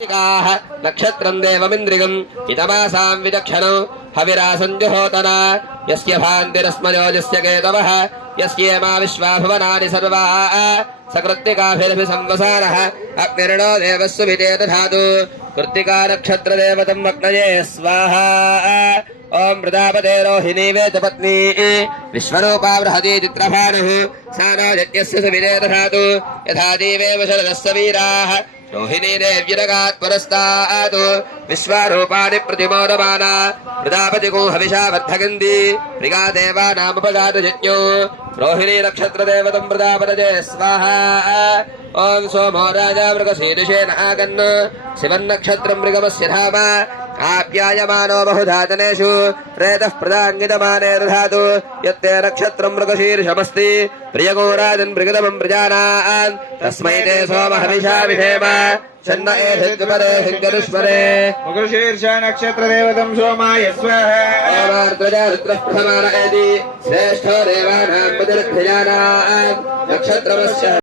नक्षत्रं देवमिन्द्रियम् इतमासां विचक्षणौ हविरासञ्जुहोतना यस्य भान्तिरस्मयोजस्य केतवः यस्येमा विश्वा भुवनानि सर्वाः सकृत्तिकाभिरभि संवसानः अग्निर्णो देवस्सु विते दधातु कृत्तिका नक्षत्रदेवतं वक्नये स्वाहा ओम प्रजापते रोहिणी वेदपत्नी विश्वरूपा बृहती चित्रभानुः सा नो यज्ञस्य सुविते दधातु यथा देवेव शरदस्य वीराः रोहिणी देव्युरगात् पुरस्तात् विश्वरूपाणि प्रतिमोदमाना प्रजापतिको हविषा वर्धयन्ति मृगा देवानामुपगातु यज्ञो रोहिणी नक्षत्रदेवतं प्रजापतये स्वाहा ओम सोमो राजा मृगशीर्षेण आगन् शिवन्नक्षत्रं मृगमस्य धाम आप्यायमानो बहुधा जनेषु प्रेतः प्रदाङ्गितमाने दधातु यत्ते नक्षत्रं मृगशीर्षमस्ति प्रियगो राजन् मृगतमं प्रजानान् तस्मै ते सोम हविषा विधेम छन्न एधिद्विपदे हिङ्गरुष्पदे मृगशीर्ष नक्षत्रदेवतं सोमाय स्वाहा ओमार्द्रजा रुद्रः प्रथमान एति श्रेष्ठो देवानां पतिर्भ्यजानान् नक्षत्रमस्य